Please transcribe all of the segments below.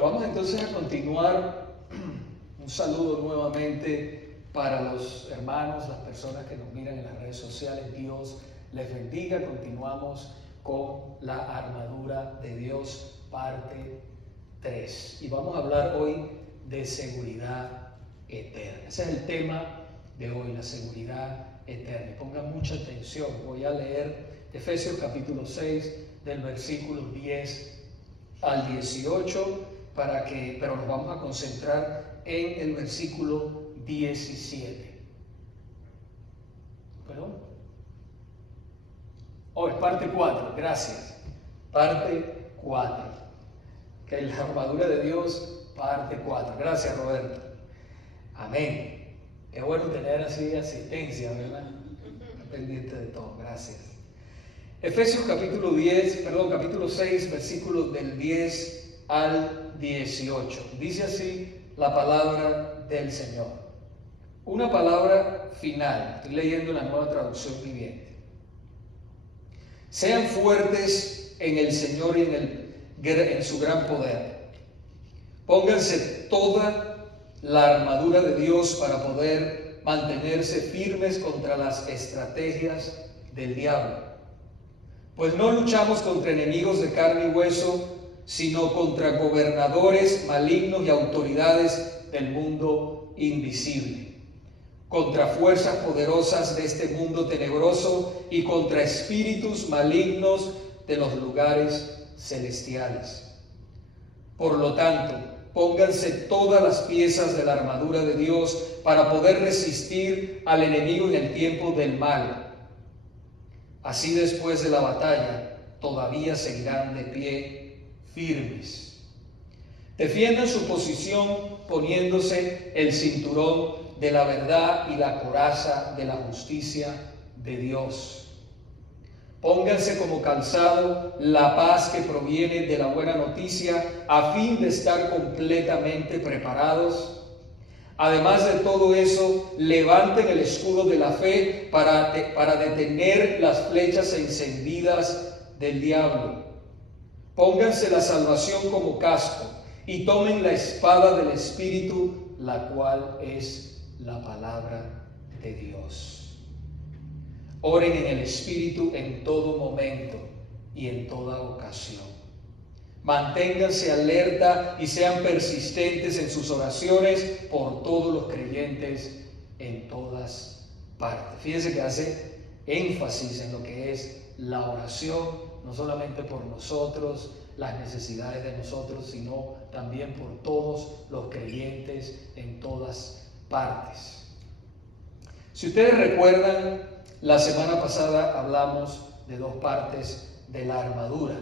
Vamos entonces a continuar. Un saludo nuevamente para los hermanos, las personas que nos miran en las redes sociales. Dios les bendiga. Continuamos con la armadura de Dios, parte 3. Y vamos a hablar hoy de seguridad eterna. Ese es el tema de hoy, la seguridad eterna. Pongan mucha atención. Voy a leer Efesios capítulo 6 del versículo 10 al 18. Pero nos vamos a concentrar en el versículo 17. ¿Perdón? Es parte 4, gracias. Parte 4. Que la armadura de Dios, parte 4. Gracias, Roberto. Amén. Es bueno tener así asistencia, ¿verdad? Pendiente de todo, gracias. Efesios capítulo 6, versículos del 10 al 18. Dice así la palabra del Señor. Una palabra final. Estoy leyendo la Nueva Traducción Viviente. Sean fuertes en el Señor y en su gran poder. Pónganse toda la armadura de Dios para poder mantenerse firmes contra las estrategias del diablo. Pues no luchamos contra enemigos de carne y hueso, sino contra gobernadores malignos y autoridades del mundo invisible, contra fuerzas poderosas de este mundo tenebroso y contra espíritus malignos de los lugares celestiales. Por lo tanto, pónganse todas las piezas de la armadura de Dios para poder resistir al enemigo en el tiempo del mal. Así, después de la batalla, todavía seguirán de pie firmes. Defiendan su posición poniéndose el cinturón de la verdad y la coraza de la justicia de Dios. Pónganse como calzado la paz que proviene de la buena noticia, a fin de estar completamente preparados. Además de todo eso, levanten el escudo de la fe para detener las flechas encendidas del diablo. Pónganse la salvación como casco y tomen la espada del Espíritu, la cual es la palabra de Dios. Oren en el Espíritu en todo momento y en toda ocasión. Manténganse alerta y sean persistentes en sus oraciones por todos los creyentes en todas partes. Fíjense que hace énfasis en lo que es la oración, no solamente por nosotros, las necesidades de nosotros, sino también por todos los creyentes en todas partes. Si ustedes recuerdan, la semana pasada hablamos de dos partes de la armadura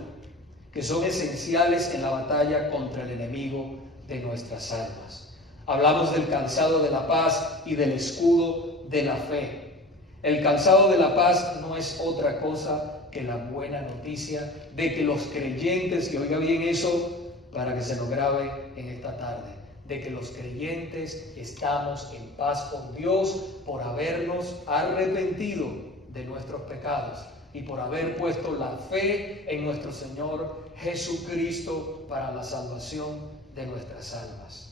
que son esenciales en la batalla contra el enemigo de nuestras almas. Hablamos del calzado de la paz y del escudo de la fe. El calzado de la paz no es otra cosa que la buena noticia de que los creyentes, y oiga bien eso para que se lo grabe en esta tarde, de que los creyentes estamos en paz con Dios por habernos arrepentido de nuestros pecados y por haber puesto la fe en nuestro Señor Jesucristo para la salvación de nuestras almas.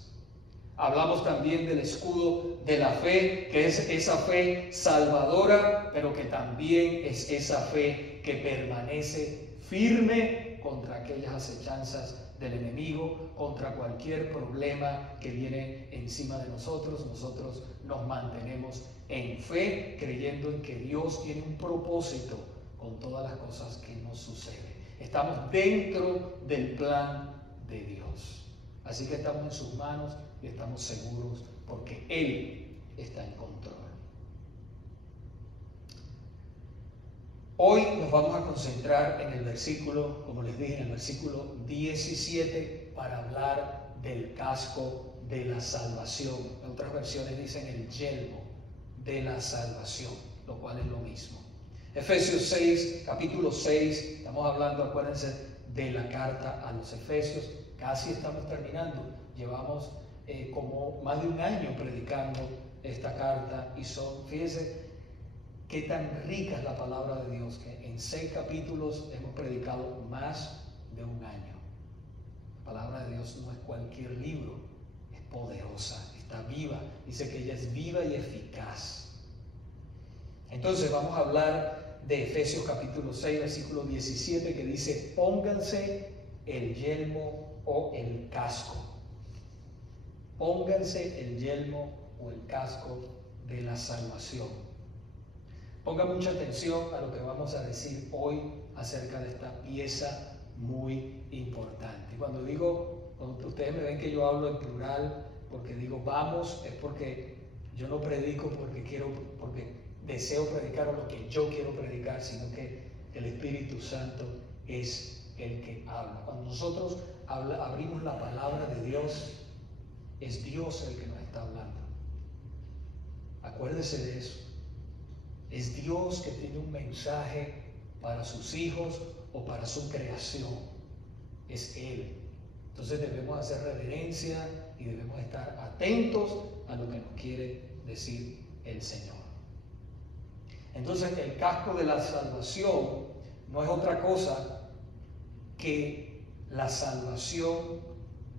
Hablamos también del escudo de la fe, que es esa fe salvadora, pero que también es esa fe que permanece firme contra aquellas acechanzas del enemigo, contra cualquier problema que viene encima de nosotros. Nosotros nos mantenemos en fe, creyendo en que Dios tiene un propósito con todas las cosas que nos suceden. Estamos dentro del plan de Dios. Así que estamos en sus manos y estamos seguros porque Él está en control. Hoy nos vamos a concentrar en el versículo, como les dije, en el versículo 17 para hablar del casco de la salvación. En otras versiones dicen el yelmo de la salvación, lo cual es lo mismo. Efesios 6, capítulo 6, estamos hablando, acuérdense, de la carta a los Efesios. Casi estamos terminando. Llevamos como más de un año predicando esta carta y fíjense qué tan rica es la palabra de Dios, que en 6 capítulos hemos predicado más de un año. palabra de Dios no es cualquier libro, es poderosa, está viva. Dice que ella es viva y eficaz. Entonces vamos a hablar de Efesios capítulo 6, versículo 17, que dice: pónganse el yelmo o el casco. Pónganse el yelmo o el casco de la salvación. Ponga mucha atención a lo que vamos a decir hoy acerca de esta pieza muy importante. Cuando ustedes me ven que yo hablo en plural, porque digo vamos, es porque yo no predico porque deseo predicar o lo que yo quiero predicar, sino que el Espíritu Santo es el que habla. Cuando nosotros abrimos la palabra de Dios, es Dios el que nos está hablando. Acuérdese de eso. Es Dios que tiene un mensaje para sus hijos o para su creación. Es Él. Entonces debemos hacer reverencia y debemos estar atentos a lo que nos quiere decir el Señor. Entonces el casco de la salvación no es otra cosa que la salvación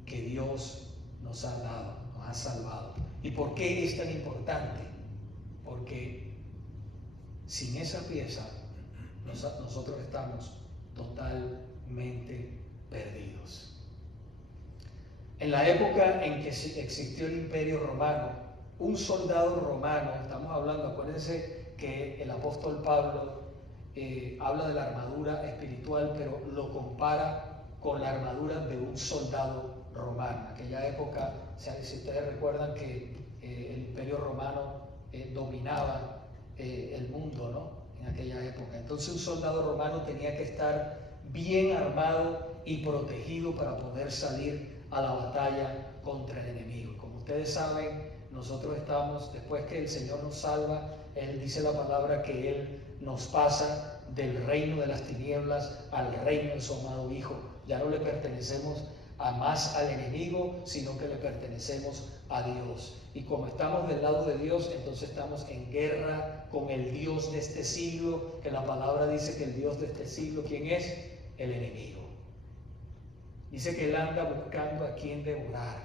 que Dios nos ha dado, nos ha salvado. ¿Y por qué es tan importante? Porque sin esa pieza nosotros estamos totalmente perdidos. En la época en que existió el Imperio Romano, un soldado romano, estamos hablando, acuérdense que el apóstol Pablo habla de la armadura espiritual, pero lo compara con la armadura de un soldado romano. En aquella época, si ustedes recuerdan que el Imperio Romano dominaba el mundo, ¿no? En aquella época. Entonces un soldado romano tenía que estar bien armado y protegido para poder salir a la batalla contra el enemigo. Como ustedes saben, nosotros estamos, después que el Señor nos salva, Él dice la palabra que Él nos pasa del reino de las tinieblas al reino de su amado Hijo. Ya no le pertenecemos más al enemigo, sino que le pertenecemos a Dios. Y como estamos del lado de Dios, entonces estamos en guerra con el Dios de este siglo, que la palabra dice que el Dios de este siglo, ¿quién es? El enemigo. Dice que Él anda buscando a quien devorar.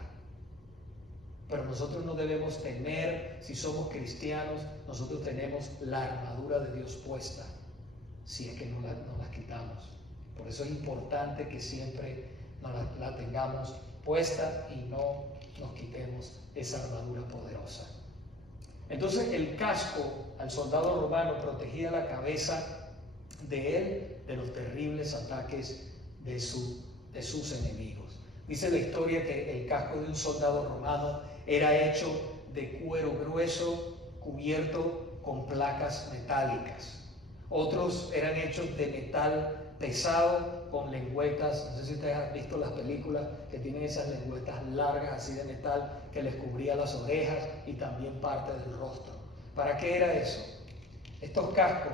Pero nosotros no debemos tener, si somos cristianos, nosotros tenemos la armadura de Dios puesta, si es que no la quitamos. Por eso es importante que siempre la tengamos puesta y no nos quitemos esa armadura poderosa. Entonces el casco al soldado romano protegía la cabeza de él de los terribles ataques de sus enemigos. Dice la historia que el casco de un soldado romano era hecho de cuero grueso cubierto con placas metálicas. Otros eran hechos de metal pesado con lengüetas. No sé si ustedes han visto las películas que tienen esas lengüetas largas así de metal que les cubría las orejas y también parte del rostro. ¿Para qué era eso? Estos cascos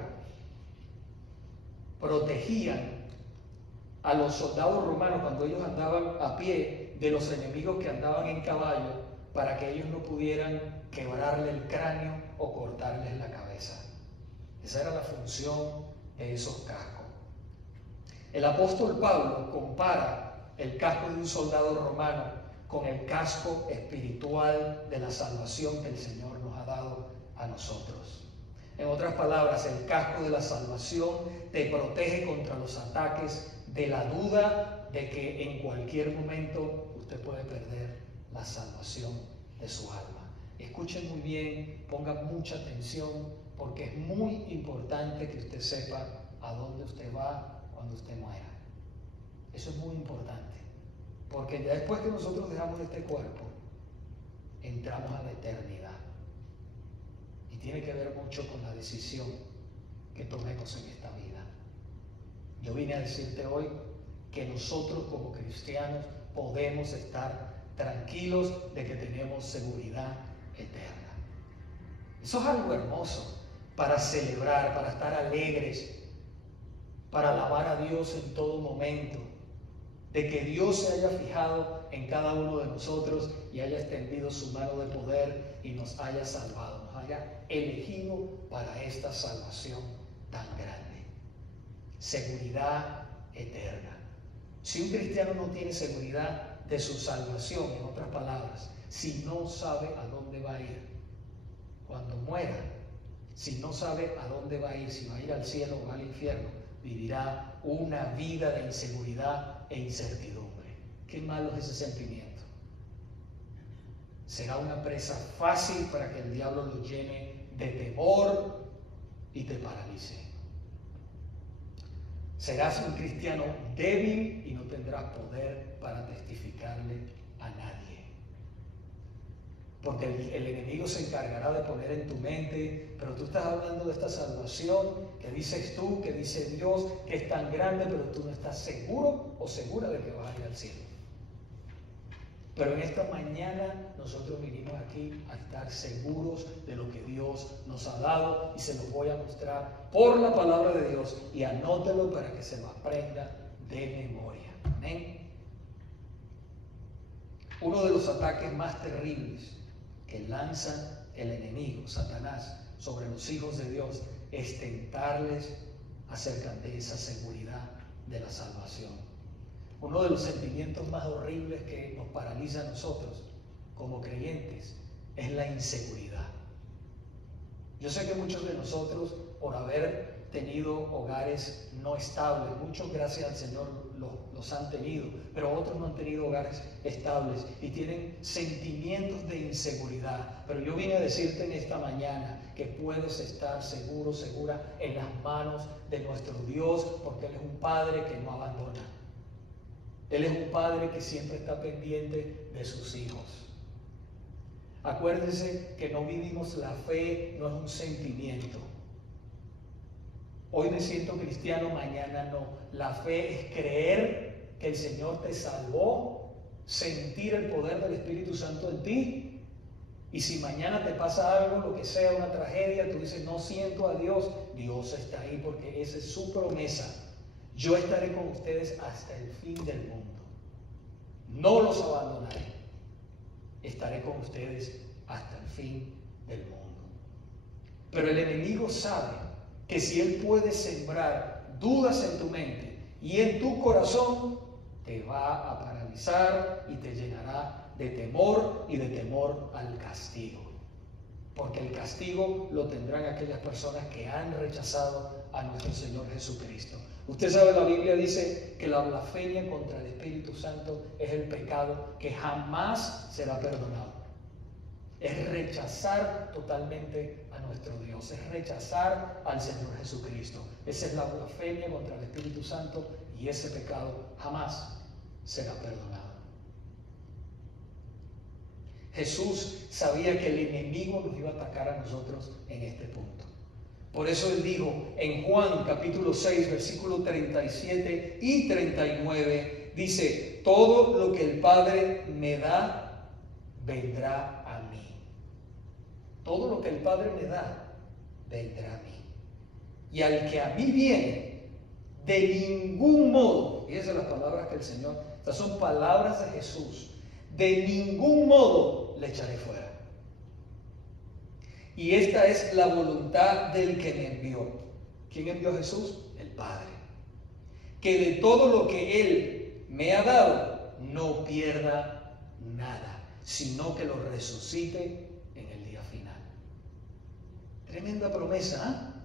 protegían a los soldados romanos cuando ellos andaban a pie de los enemigos que andaban en caballo, para que ellos no pudieran quebrarle el cráneo o cortarles la cabeza. Esa era la función de esos cascos. El apóstol Pablo compara el casco de un soldado romano con el casco espiritual de la salvación que el Señor nos ha dado a nosotros. En otras palabras, el casco de la salvación te protege contra los ataques de la duda de que en cualquier momento usted puede perder la salvación de su alma. Escuchen muy bien, pongan mucha atención, porque es muy importante que usted sepa a dónde usted va cuando usted muera. Eso es muy importante, porque ya después que nosotros dejamos este cuerpo, entramos a la eternidad. Y tiene que ver mucho con la decisión que tomemos en esta vida. Yo vine a decirte hoy que nosotros como cristianos podemos estar tranquilos de que tenemos seguridad eterna. Eso es algo hermoso para celebrar, para estar alegres, para alabar a Dios en todo momento, de que Dios se haya fijado en cada uno de nosotros y haya extendido su mano de poder y nos haya salvado, nos haya elegido para esta salvación tan grande. Seguridad eterna. Si un cristiano no tiene seguridad de su salvación, en otras palabras, si no sabe a dónde va a ir cuando muera, si no sabe a dónde va a ir, si va a ir al cielo o al infierno, vivirá una vida de inseguridad e incertidumbre. Qué malo es ese sentimiento. Será una presa fácil para que el diablo lo llene de temor y te paralice. Serás un cristiano débil y no tendrás poder para testificarle a nadie. Porque el enemigo se encargará de poner en tu mente, pero tú estás hablando de esta salvación que dices tú, que dice Dios, que es tan grande, pero tú no estás seguro o segura de que vas a ir al cielo. Pero en esta mañana nosotros vinimos aquí a estar seguros de lo que Dios nos ha dado y se los voy a mostrar por la palabra de Dios y anótelo para que se lo aprenda de memoria. Amén. Uno de los ataques más terribles que lanza el enemigo, Satanás, sobre los hijos de Dios es tentarles acerca de esa seguridad de la salvación. Uno de los sentimientos más horribles que nos paraliza a nosotros como creyentes es la inseguridad. Yo sé que muchos de nosotros, por haber tenido hogares no estables, muchos gracias al Señor los han tenido, pero otros no han tenido hogares estables y tienen sentimientos de inseguridad. Pero yo vine a decirte en esta mañana que puedes estar seguro, segura en las manos de nuestro Dios, porque Él es un Padre que no abandona. Él es un Padre que siempre está pendiente de sus hijos. Acuérdense que no vivimos la fe, no es un sentimiento. Hoy me siento cristiano, mañana no. La fe es creer que el Señor te salvó, sentir el poder del Espíritu Santo en ti. Y si mañana te pasa algo, lo que sea, una tragedia, tú dices, no siento a Dios. Dios está ahí porque esa es su promesa. Yo estaré con ustedes hasta el fin del mundo. No los abandonaré. Estaré con ustedes hasta el fin del mundo. Pero el enemigo sabe que si él puede sembrar dudas en tu mente y en tu corazón, te va a paralizar y te llenará de temor y de temor al castigo. Porque el castigo lo tendrán aquellas personas que han rechazado a nuestro Señor Jesucristo. Usted sabe, la Biblia dice que la blasfemia contra el Espíritu Santo es el pecado que jamás será perdonado. Es rechazar totalmente a nuestro Dios, es rechazar al Señor Jesucristo. Esa es la blasfemia contra el Espíritu Santo y ese pecado jamás será perdonado. Jesús sabía que el enemigo nos iba a atacar a nosotros en este punto. Por eso Él dijo en Juan capítulo 6, versículos 37 y 39, dice, todo lo que el Padre me da, vendrá a mí. Todo lo que el Padre me da, vendrá a mí. Y al que a mí viene, de ningún modo, fíjense las palabras que el Señor, estas son palabras de Jesús, de ningún modo le echaré fuera. Y esta es la voluntad del que me envió. ¿Quién envió a Jesús? El Padre. Que de todo lo que Él me ha dado, no pierda nada, sino que lo resucite en el día final. Tremenda promesa, ¿eh?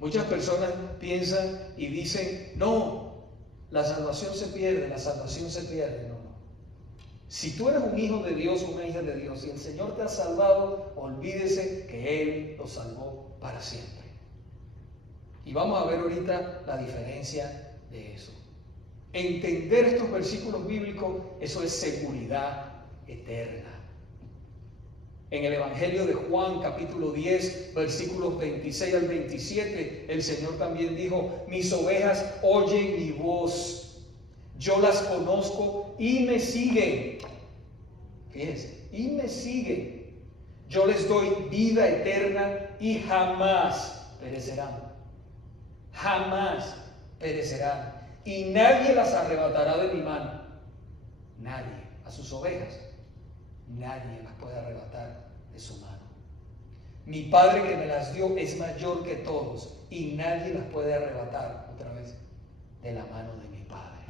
Muchas personas piensan y dicen, no, la salvación se pierde, la salvación se pierde. No. Si tú eres un hijo de Dios, una hija de Dios, y el Señor te ha salvado, olvídese que Él lo salvó para siempre. Y vamos a ver ahorita la diferencia de eso. Entender estos versículos bíblicos, eso es seguridad eterna. En el Evangelio de Juan, capítulo 10, versículos 26 al 27, el Señor también dijo, mis ovejas oyen mi voz. Yo las conozco y me siguen. Fíjense, y me siguen. Yo les doy vida eterna y jamás perecerán. Jamás perecerán. Y nadie las arrebatará de mi mano. Nadie. A sus ovejas, nadie las puede arrebatar de su mano. Mi Padre que me las dio es mayor que todos y nadie las puede arrebatar, otra vez, de la mano de mi Padre.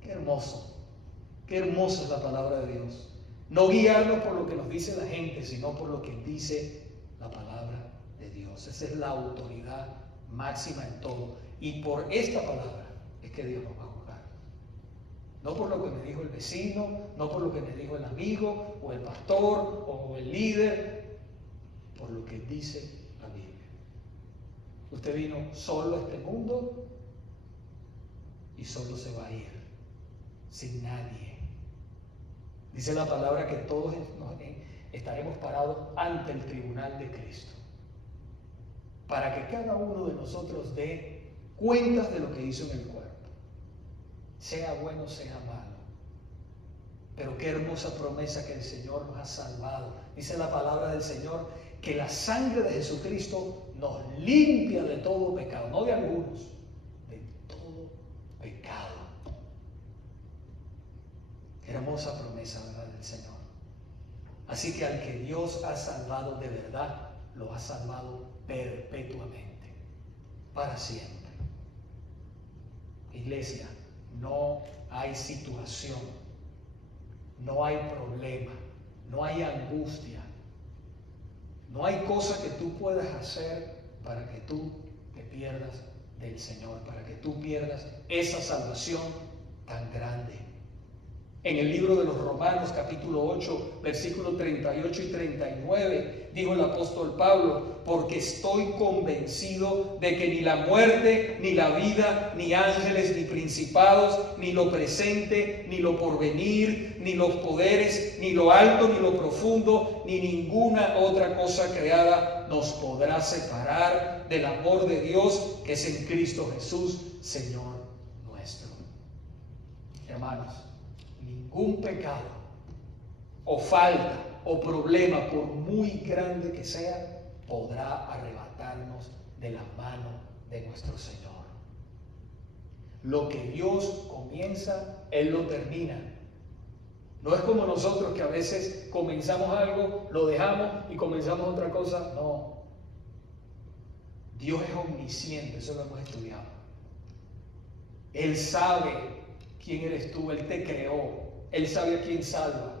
Qué hermoso, qué hermosa es la palabra de Dios. No guiarnos por lo que nos dice la gente, sino por lo que dice la palabra de Dios. Esa es la autoridad máxima en todo. Y por esta palabra es que Dios nos va a juzgar. No por lo que me dijo el vecino, no por lo que me dijo el amigo, o el pastor, o el líder, por lo que dice la Biblia. Usted vino solo a este mundo y solo se va a ir, sin nadie. Dice la palabra que todos estaremos parados ante el tribunal de Cristo, para que cada uno de nosotros dé cuentas de lo que hizo en el cuerpo, sea bueno, sea malo. Pero qué hermosa promesa que el Señor nos ha salvado. Dice la palabra del Señor que la sangre de Jesucristo nos limpia de todo pecado, no de algunos, de todo pecado. Qué hermosa promesa, ¿verdad?, del Señor. Así que al que Dios ha salvado de verdad, lo ha salvado perpetuamente, para siempre. Iglesia, no hay situación, no hay problema, no hay angustia, no hay cosa que tú puedas hacer para que tú te pierdas del Señor, para que tú pierdas esa salvación tan grande. En el libro de los Romanos, capítulo 8, versículos 38 y 39, dijo el apóstol Pablo: porque estoy convencido de que ni la muerte, ni la vida, ni ángeles, ni principados, ni lo presente, ni lo porvenir, ni los poderes, ni lo alto, ni lo profundo, ni ninguna otra cosa creada nos podrá separar del amor de Dios que es en Cristo Jesús, Señor nuestro. Hermanos, ningún pecado o falta o problema, por muy grande que sea, podrá arrebatarnos de la mano de nuestro Señor. Lo que Dios comienza, Él lo termina. No es como nosotros, que a veces comenzamos algo, lo dejamos y comenzamos otra cosa. No. Dios es omnisciente, eso lo hemos estudiado. Él sabe quién eres tú, Él te creó, Él sabe a quién salva.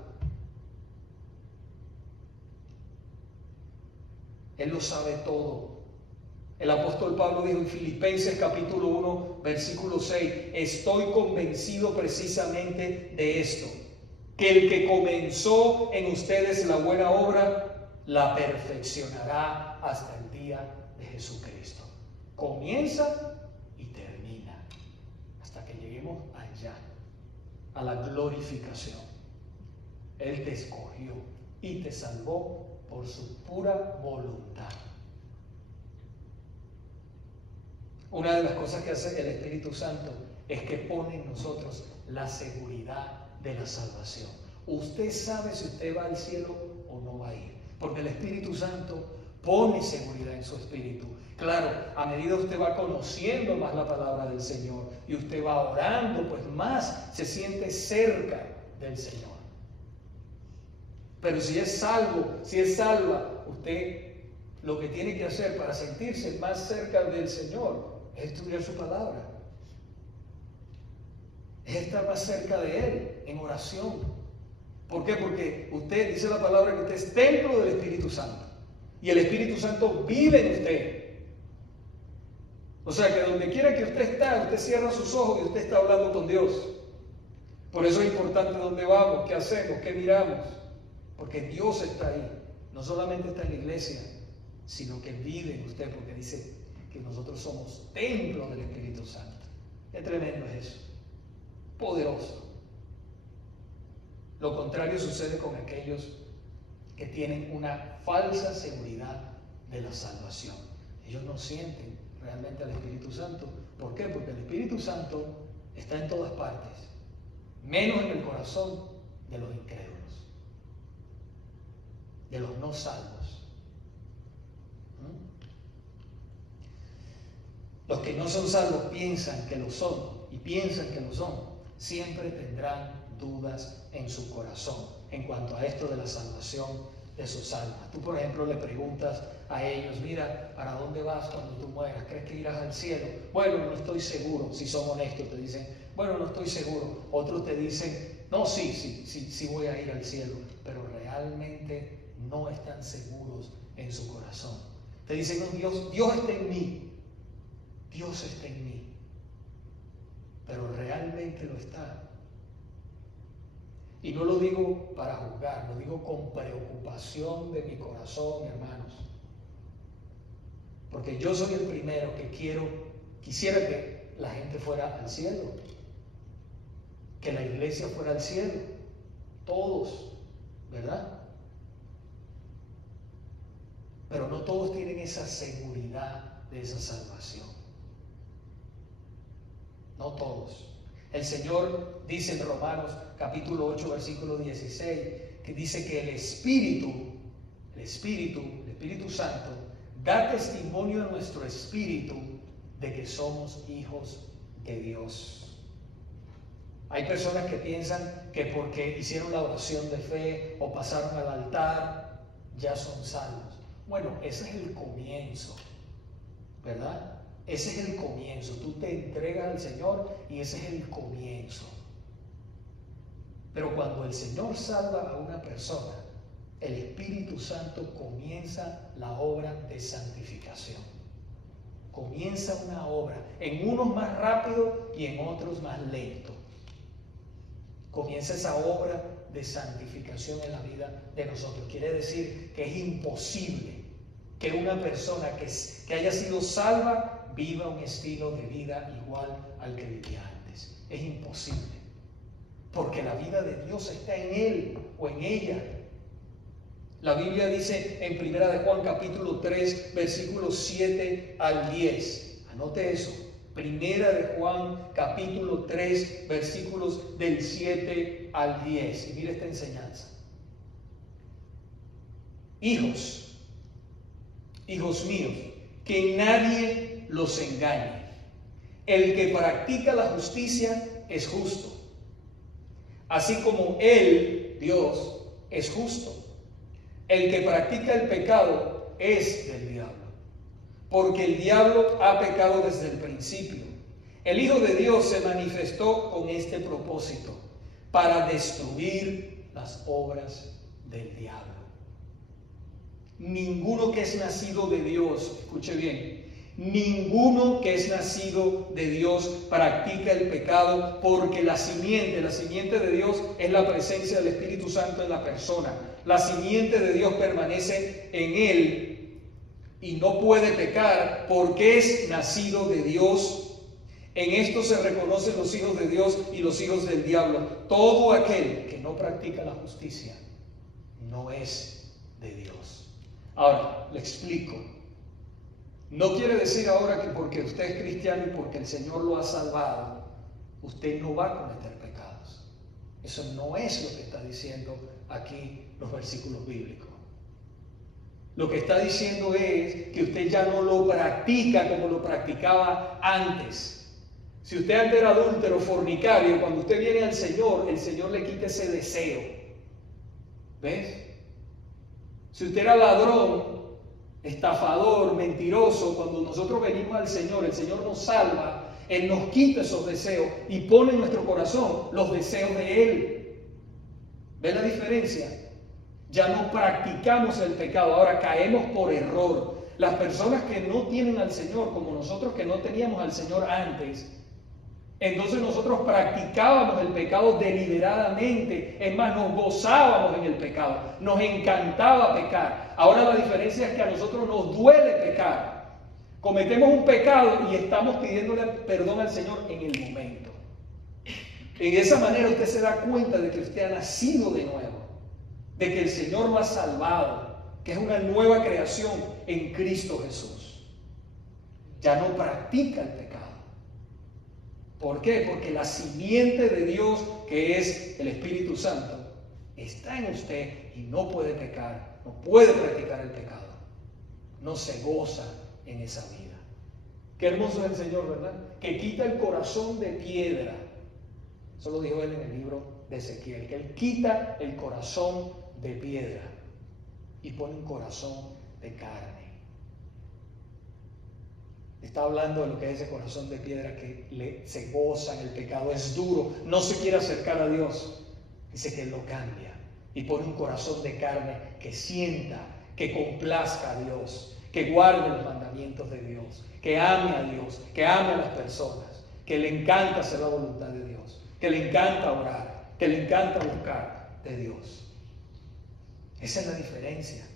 Él lo sabe todo. El apóstol Pablo dijo en Filipenses capítulo 1, versículo 6, estoy convencido precisamente de esto, que el que comenzó en ustedes la buena obra, la perfeccionará hasta el día de Jesucristo. Comienza y termina, hasta que lleguemos allá, a la glorificación. Él te escogió y te salvó por su pura voluntad. Una de las cosas que hace el Espíritu Santo es que pone en nosotros la seguridad de la salvación. Usted sabe si usted va al cielo o no va a ir, porque el Espíritu Santo pone seguridad en su espíritu. Claro, a medida usted va conociendo más la palabra del Señor y usted va orando, pues más se siente cerca del Señor. Pero si es salvo, si es salva, usted lo que tiene que hacer para sentirse más cerca del Señor es estudiar su palabra. Es estar más cerca de Él en oración. ¿Por qué? Porque usted, dice la palabra, que usted es templo del Espíritu Santo. Y el Espíritu Santo vive en usted. O sea que donde quiera que usted está, usted cierra sus ojos y usted está hablando con Dios. Por eso es importante dónde vamos, qué hacemos, qué miramos. Porque Dios está ahí. No solamente está en la iglesia, sino que vive en usted, porque dice que nosotros somos templo del Espíritu Santo. Qué tremendo es eso. Poderoso. Lo contrario sucede con aquellos que tienen una falsa seguridad de la salvación. Ellos no sienten realmente al Espíritu Santo. ¿Por qué? Porque el Espíritu Santo está en todas partes, menos en el corazón de los incrédulos, de los no salvos. Los que no son salvos piensan que lo son, y piensan que lo son, siempre tendrán dudas en su corazón en cuanto a esto de la salvación de sus almas. Tú, por ejemplo, le preguntas a ellos, mira, ¿para dónde vas cuando tú mueras? ¿Crees que irás al cielo? Bueno, no estoy seguro. Si son honestos, te dicen, bueno, no estoy seguro. Otros te dicen, no, sí voy a ir al cielo, pero realmente no están seguros en su corazón. Te dicen, no, Dios está en mí. Dios está en mí. Pero realmente lo está. Y no lo digo para juzgar, lo digo con preocupación de mi corazón, hermanos. Porque yo soy el primero que quisiera que la gente fuera al cielo, que la iglesia fuera al cielo, todos, ¿verdad? Pero no todos tienen esa seguridad de esa salvación. No todos. El Señor dice en Romanos capítulo 8, versículo 16, que dice que el Espíritu Santo, da testimonio a nuestro espíritu de que somos hijos de Dios. Hay personas que piensan que porque hicieron la oración de fe o pasaron al altar, ya son salvos. Bueno, ese es el comienzo, ¿verdad? Ese es el comienzo. Tú te entregas al Señor y ese es el comienzo. Pero cuando el Señor salva a una persona, el Espíritu Santo comienza la obra de santificación. Comienza una obra, en unos más rápido y en otros más lento. Comienza esa obra de santificación en la vida de nosotros. Quiere decir que es imposible que una persona que haya sido salva viva un estilo de vida igual al que vivía antes. Es imposible. Porque la vida de Dios está en él o en ella. La Biblia dice en 1 de Juan capítulo 3, versículos 7 al 10. Anote eso. 1 de Juan capítulo 3, versículos del 7 al 10. Y mire esta enseñanza. Hijos míos, que nadie los engañe. El que practica la justicia es justo, así como Él, Dios, es justo. El que practica el pecado es del diablo, porque el diablo ha pecado desde el principio. El Hijo de Dios se manifestó con este propósito, para destruir las obras del diablo. Ninguno que es nacido de Dios, escuche bien, ninguno que es nacido de Dios practica el pecado, porque la simiente de Dios es la presencia del Espíritu Santo en la persona. La simiente de Dios permanece en él y no puede pecar porque es nacido de Dios. En esto se reconocen los hijos de Dios y los hijos del diablo. Todo aquel que no practica la justicia no es de Dios. Ahora, le explico. No quiere decir ahora que porque usted es cristiano y porque el Señor lo ha salvado, usted no va a cometer pecados. Eso no es lo que está diciendo aquí los versículos bíblicos. Lo que está diciendo es que usted ya no lo practica como lo practicaba antes. Si usted antes era adúltero, fornicario, cuando usted viene al Señor, el Señor le quita ese deseo. ¿Ves? Si usted era ladrón, estafador, mentiroso, cuando nosotros venimos al Señor, el Señor nos salva, Él nos quita esos deseos y pone en nuestro corazón los deseos de Él. ¿Ven la diferencia? Ya no practicamos el pecado, ahora caemos por error. Las personas que no tienen al Señor, como nosotros que no teníamos al Señor antes, entonces nosotros practicábamos el pecado deliberadamente. Es más, nos gozábamos en el pecado, nos encantaba pecar. Ahora la diferencia es que a nosotros nos duele pecar. Cometemos un pecado y estamos pidiéndole perdón al Señor en el momento. En esa manera usted se da cuenta de que usted ha nacido de nuevo, de que el Señor lo ha salvado, que es una nueva creación en Cristo Jesús. Ya no practica el pecado. ¿Por qué? Porque la simiente de Dios, que es el Espíritu Santo, está en usted y no puede pecar, no puede practicar el pecado. No se goza en esa vida. Qué hermoso es el Señor, ¿verdad? Que quita el corazón de piedra. Eso lo dijo él en el libro de Ezequiel, que él quita el corazón de piedra. y pone un corazón de carne. Está hablando de lo que es ese corazón de piedra que se goza en el pecado, es duro, no se quiere acercar a Dios. Dice que Él lo cambia y pone un corazón de carne que sienta, que complazca a Dios, que guarde los mandamientos de Dios, que ame a Dios, que ame a las personas, que le encanta hacer la voluntad de Dios, que le encanta orar, que le encanta buscar de Dios. Esa es la diferencia.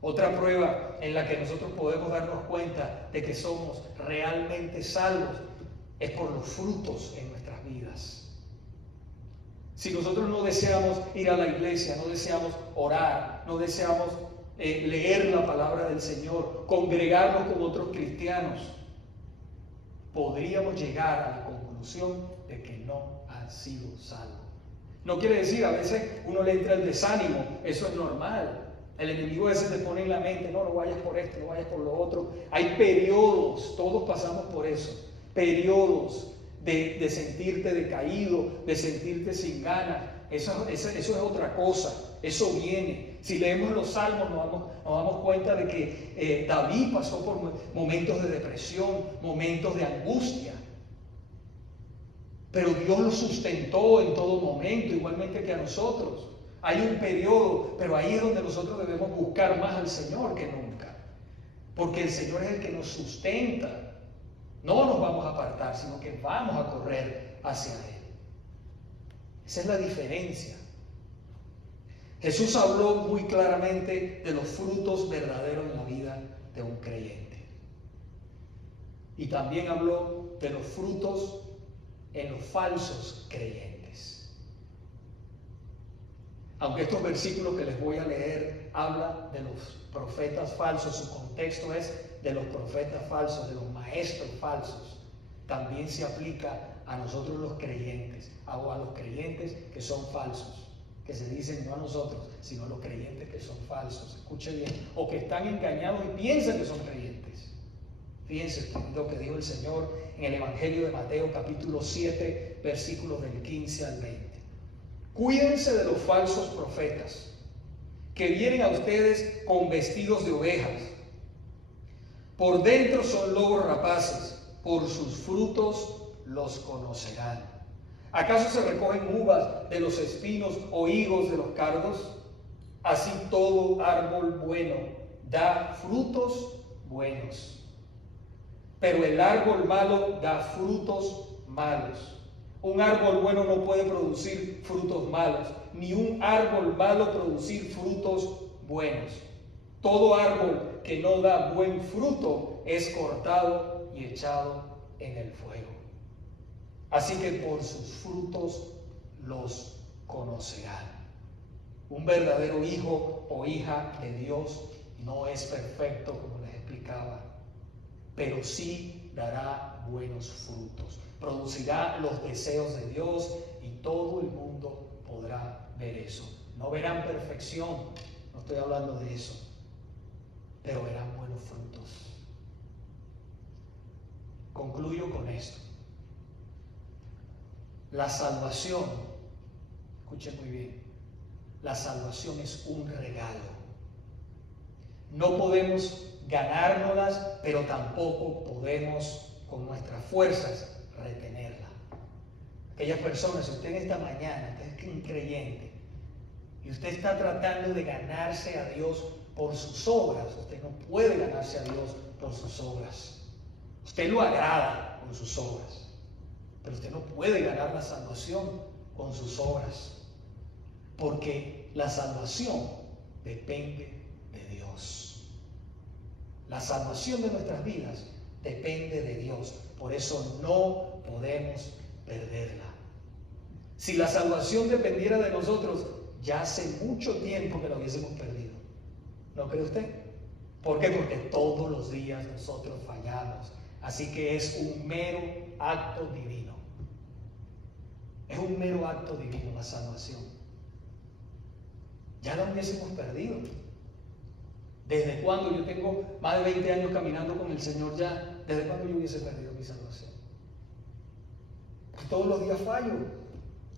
Otra prueba en la que nosotros podemos darnos cuenta de que somos realmente salvos es por los frutos en nuestras vidas. Si nosotros no deseamos ir a la iglesia, no deseamos orar, no deseamos leer la palabra del Señor, congregarnos con otros cristianos, podríamos llegar a la conclusión de que no han sido salvos. No quiere decir, a veces uno le entra el desánimo, eso es normal. El enemigo ese te pone en la mente, no vayas por esto, no vayas por lo otro. Hay periodos, todos pasamos por eso, periodos de sentirte decaído, de sentirte sin ganas. Eso es otra cosa, eso viene. Si leemos los salmos nos damos cuenta de que David pasó por momentos de depresión, momentos de angustia. Pero Dios lo sustentó en todo momento, igualmente que a nosotros. Hay un periodo, pero ahí es donde nosotros debemos buscar más al Señor que nunca. Porque el Señor es el que nos sustenta. No nos vamos a apartar, sino que vamos a correr hacia Él. Esa es la diferencia. Jesús habló muy claramente de los frutos verdaderos en la vida de un creyente. Y también habló de los frutos en los falsos creyentes. Aunque estos versículos que les voy a leer hablan de los profetas falsos, su contexto es de los profetas falsos, de los maestros falsos, también se aplica a nosotros los creyentes, o a los creyentes que son falsos, que se dicen no a nosotros, sino a los creyentes que son falsos. Escuche bien, o que están engañados y piensan que son creyentes. Fíjense lo que dijo el Señor en el Evangelio de Mateo, capítulo 7, versículos del 15 al 20. Cuídense de los falsos profetas, que vienen a ustedes con vestidos de ovejas. Por dentro son lobos rapaces, por sus frutos los conocerán. ¿Acaso se recogen uvas de los espinos o higos de los cardos? Así todo árbol bueno da frutos buenos, pero el árbol malo da frutos malos. Un árbol bueno no puede producir frutos malos, ni un árbol malo producir frutos buenos. Todo árbol que no da buen fruto es cortado y echado en el fuego. Así que por sus frutos los conocerán. Un verdadero hijo o hija de Dios no es perfecto, como les explicaba, pero sí dará buenos frutos. Producirá los deseos de Dios y todo el mundo podrá ver eso. No verán perfección, no estoy hablando de eso, pero verán buenos frutos. Concluyo con esto. La salvación, escuchen muy bien, la salvación es un regalo. No podemos ganárnoslas, pero tampoco podemos con nuestras fuerzas retenerla. Aquellas personas, si usted en esta mañana, usted es un creyente y usted está tratando de ganarse a Dios por sus obras, usted no puede ganarse a Dios por sus obras. Usted lo agrada con sus obras, pero usted no puede ganar la salvación con sus obras, porque la salvación depende de Dios. La salvación de nuestras vidas depende de Dios. Por eso no podemos perderla. Si la salvación dependiera de nosotros, ya hace mucho tiempo que la hubiésemos perdido. ¿No cree usted? ¿Por qué? Porque todos los días nosotros fallamos. Así que es un mero acto divino. Es un mero acto divino la salvación. Ya la hubiésemos perdido. ¿Desde cuándo? Yo tengo más de 20 años caminando con el Señor ya. ¿Desde cuándo yo hubiese perdido mi salvación? Porque todos los días fallo.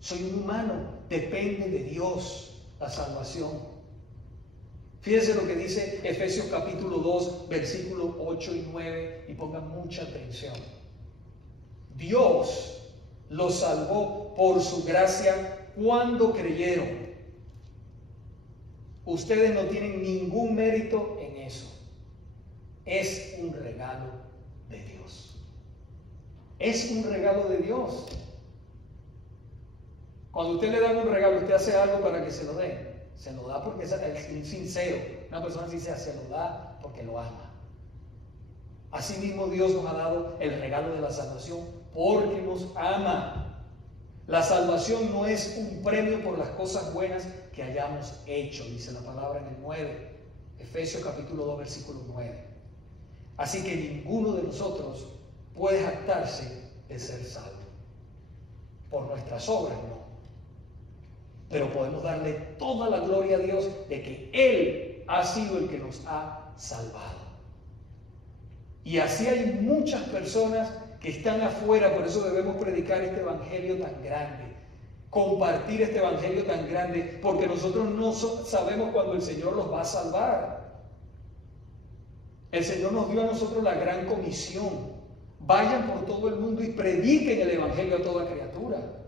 Soy un humano. Depende de Dios la salvación. Fíjense lo que dice Efesios capítulo 2, versículos 8 y 9, y pongan mucha atención. Dios los salvó por su gracia cuando creyeron. Ustedes no tienen ningún mérito en eso. Es un regalo de Dios. Es un regalo de Dios. Cuando usted le da un regalo, usted hace algo para que se lo den. Se lo da porque es sincero. Una persona sincera se lo da porque lo ama. Asimismo, Dios nos ha dado el regalo de la salvación porque nos ama. La salvación no es un premio por las cosas buenas que hayamos hecho, dice la palabra en el 9, Efesios capítulo 2, versículo 9. Así que ninguno de nosotros puede jactarse de ser salvo. Por nuestras obras no. Pero podemos darle toda la gloria a Dios de que Él ha sido el que nos ha salvado. Y así hay muchas personas que están afuera, por eso debemos predicar este evangelio tan grande, compartir este evangelio tan grande, porque nosotros no sabemos cuándo el Señor los va a salvar. El Señor nos dio a nosotros la gran comisión: vayan por todo el mundo y prediquen el evangelio a toda criatura.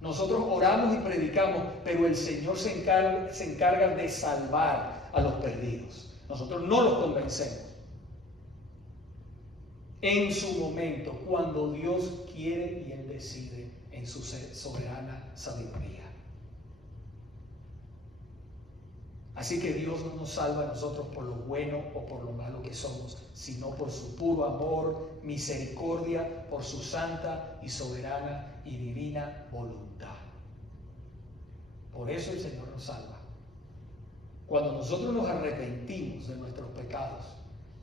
Nosotros oramos y predicamos, pero el Señor se encarga de salvar a los perdidos. Nosotros no los convencemos. En su momento, cuando Dios quiere y Él decide en su soberana sabiduría. Así que Dios no nos salva a nosotros por lo bueno o por lo malo que somos, sino por su puro amor, misericordia, por su santa y soberana y divina voluntad. Por eso el Señor nos salva. Cuando nosotros nos arrepentimos de nuestros pecados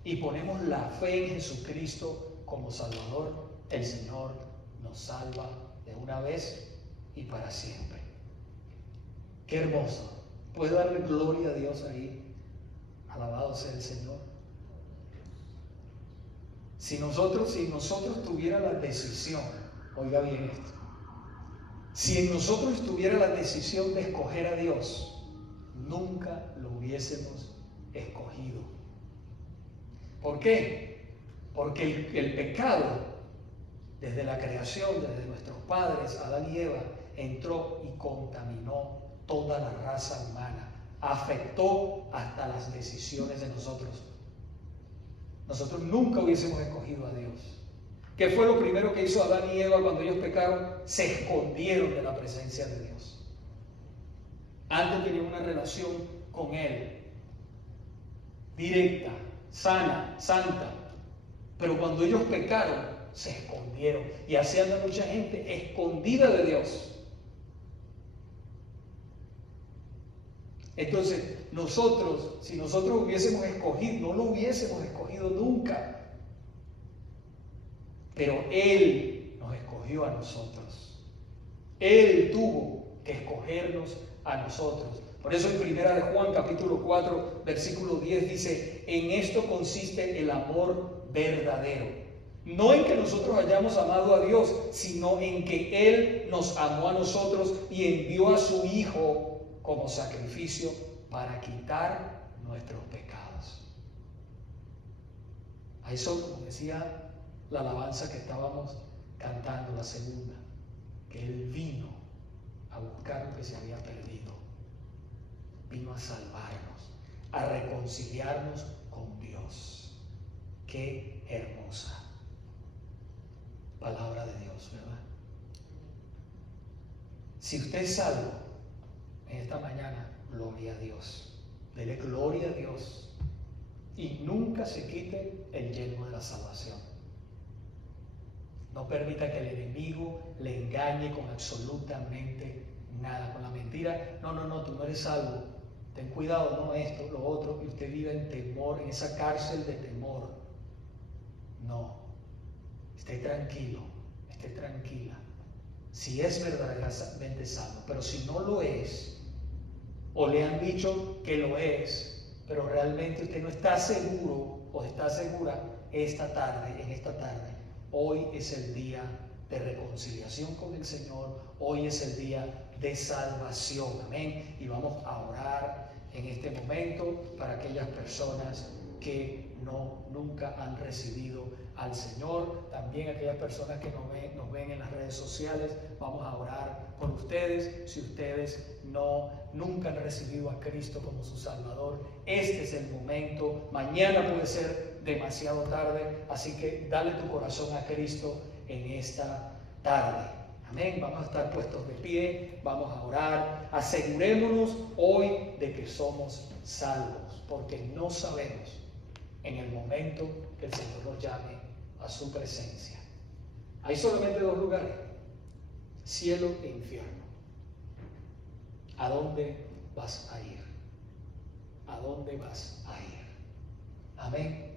y ponemos la fe en Jesucristo como Salvador, el Señor nos salva de una vez y para siempre. Qué hermoso. ¿Puede darle gloria a Dios ahí? Alabado sea el Señor. Si nosotros tuviera la decisión, oiga bien esto, si en nosotros estuviera la decisión de escoger a Dios, nunca lo hubiésemos escogido. ¿Por qué? Porque el pecado, desde la creación, desde nuestros padres, Adán y Eva, entró y contaminó toda la raza humana, afectó hasta las decisiones de nosotros. Nosotros nunca hubiésemos escogido a Dios. ¿Qué fue lo primero que hizo Adán y Eva cuando ellos pecaron? Se escondieron de la presencia de Dios. Antes tenían una relación con Él, directa, sana, santa, pero cuando ellos pecaron, se escondieron. Y así anda mucha gente escondida de Dios. Entonces, si nosotros hubiésemos escogido, no lo hubiésemos escogido nunca. Pero Él nos escogió a nosotros. Él tuvo que escogernos a nosotros. Por eso en 1 de Juan capítulo 4, versículo 10 dice: en esto consiste el amor verdadero. No en que nosotros hayamos amado a Dios, sino en que Él nos amó a nosotros y envió a su Hijo como sacrificio para quitar nuestros pecados. A eso, como decía la alabanza que estábamos cantando, la segunda, que Él vino a buscar lo que se había perdido. Vino a salvarnos, a reconciliarnos con Dios. Qué hermosa palabra de Dios, ¿verdad? Si usted es salvo en esta mañana, gloria a Dios. Dele gloria a Dios y nunca se quite el yelmo de la salvación. No permita que el enemigo le engañe con absolutamente nada, con la mentira. No, tú no eres salvo. Ten cuidado, no esto, lo otro, y usted vive en temor, en esa cárcel de temor. No, esté tranquilo, esté tranquila. Si es verdaderamente salvo, pero si no lo es, o le han dicho que lo es, pero realmente usted no está seguro o está segura en esta tarde, hoy es el día de reconciliación con el Señor, hoy es el día de salvación, amén, y vamos a orar en este momento para aquellas personas que nunca han recibido al Señor. También aquellas personas que nos ven en las redes sociales, vamos a orar por ustedes. Si ustedes nunca han recibido a Cristo como su Salvador, este es el momento. Mañana puede ser demasiado tarde, así que dale tu corazón a Cristo en esta tarde. Amén. Vamos a estar puestos de pie, vamos a orar. Asegurémonos hoy de que somos salvos, porque no sabemos en el momento que el Señor nos llame a su presencia. Hay solamente dos lugares: cielo e infierno. ¿A dónde vas a ir? ¿A dónde vas a ir? Amén.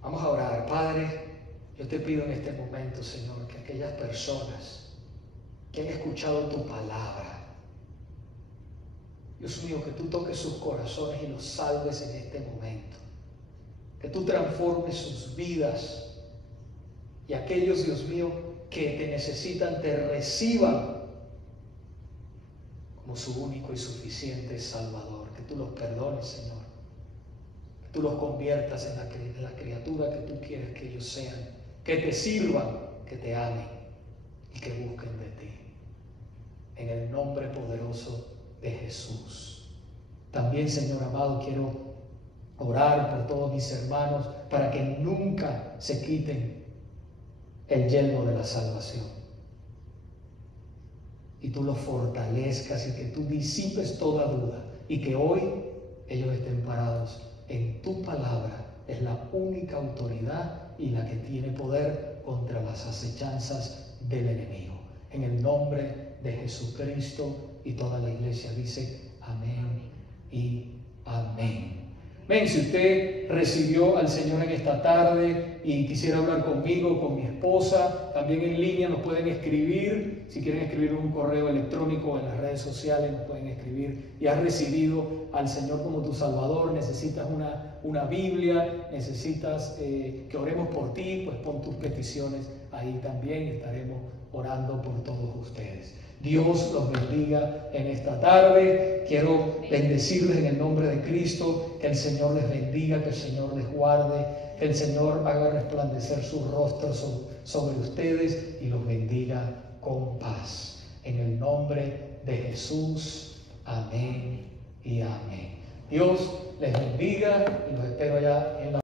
Vamos a orar. Padre, yo te pido en este momento, Señor, que aquellas personas que han escuchado tu palabra, Dios mío, que tú toques sus corazones y los salves en este momento. Que tú transformes sus vidas. Y aquellos, Dios mío, que te necesitan, te reciban como su único y suficiente Salvador. Que tú los perdones, Señor. Que tú los conviertas en la criatura que tú quieres que ellos sean. Que te sirvan, que te amen y que busquen de ti. En el nombre poderoso de Jesús. También, Señor amado, quiero orar por todos mis hermanos para que nunca se quiten el yelmo de la salvación. Y tú los fortalezcas y que tú disipes toda duda y que hoy ellos estén parados en tu palabra. Es la única autoridad y la que tiene poder contra las acechanzas del enemigo. En el nombre de Jesucristo, y toda la iglesia dice amén y amén. Ven, si usted recibió al Señor en esta tarde y quisiera hablar conmigo, con mi esposa, también en línea nos pueden escribir. Si quieren escribir un correo electrónico en las redes sociales, nos pueden escribir. Y has recibido al Señor como tu Salvador, necesitas una Biblia, necesitas que oremos por ti, pues pon tus peticiones ahí también y estaremos orando por todos ustedes. Dios los bendiga en esta tarde. Quiero bendecirles en el nombre de Cristo. Que el Señor les bendiga, que el Señor les guarde, que el Señor haga resplandecer su rostro sobre ustedes y los bendiga con paz. En el nombre de Jesús. Amén y amén. Dios les bendiga y los espero allá en la